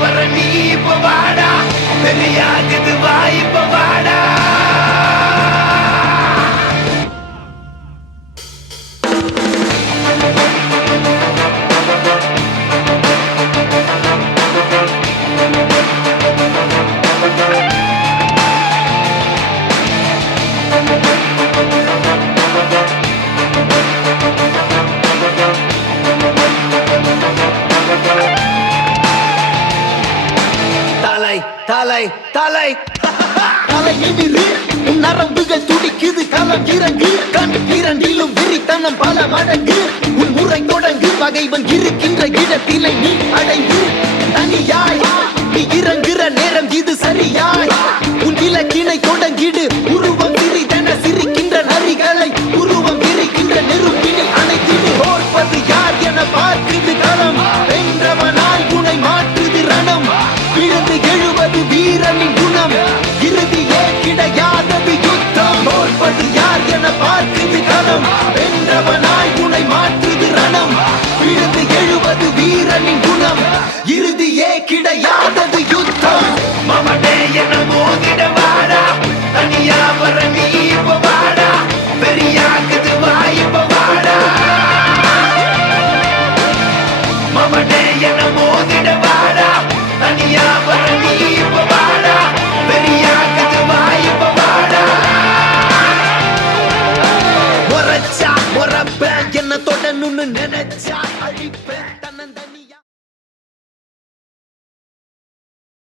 வர நீ இப்ப வாடா பெரியாகுது வா இப்ப வாடா தலை தலை தலை எதிரு நரம்புகள் துடிக்குது களம் இறங்கு கண் இரண்டிலும் விரித்தனம் பல மடங்கு உன் முறை தொடங்கு பகைவன் இருக்கின்ற இடத்தினை நீ அடைந்து தனியாய் நீ இறங்குற நேரம் இது சரியாய் உன் இலக்கினை தொடங்கிடு உருவம் சிறிதென சிரிக்கின்ற நரிகளை உருவம் விரிக்கின்ற நெருப்பினில் அணைத்திடு ஓர்ப்பது யார் என பார்க்குது களம் வென்றவனாய் குணை மாற்றுது ரணம் விழுந்து எழுவது வீரனின் குணம் இறுதியே கிடையாதது யுத்தம் ஓர்ப்பது யார் என பார்க்குது களம் வென்றவனாய் குணை மாற்றுது ரணம் விழுந்து எழுவது வீரனின் குணம் இறுதியே கிடையாதது யுத்தம் மமனே என மோதிட வாடா தனியா வர நீ இப்ப வாடா பெரியாகுது வா இப்ப வாடா மமனே என மோதிட வாடா தனியா வர நீ இப்ப வாடா பெரியாகுது வா இப்ப வாடா முறைச்சா முறைப்பேன் என்ன தொடணும்னு நினைச்சா அழிப்பேன்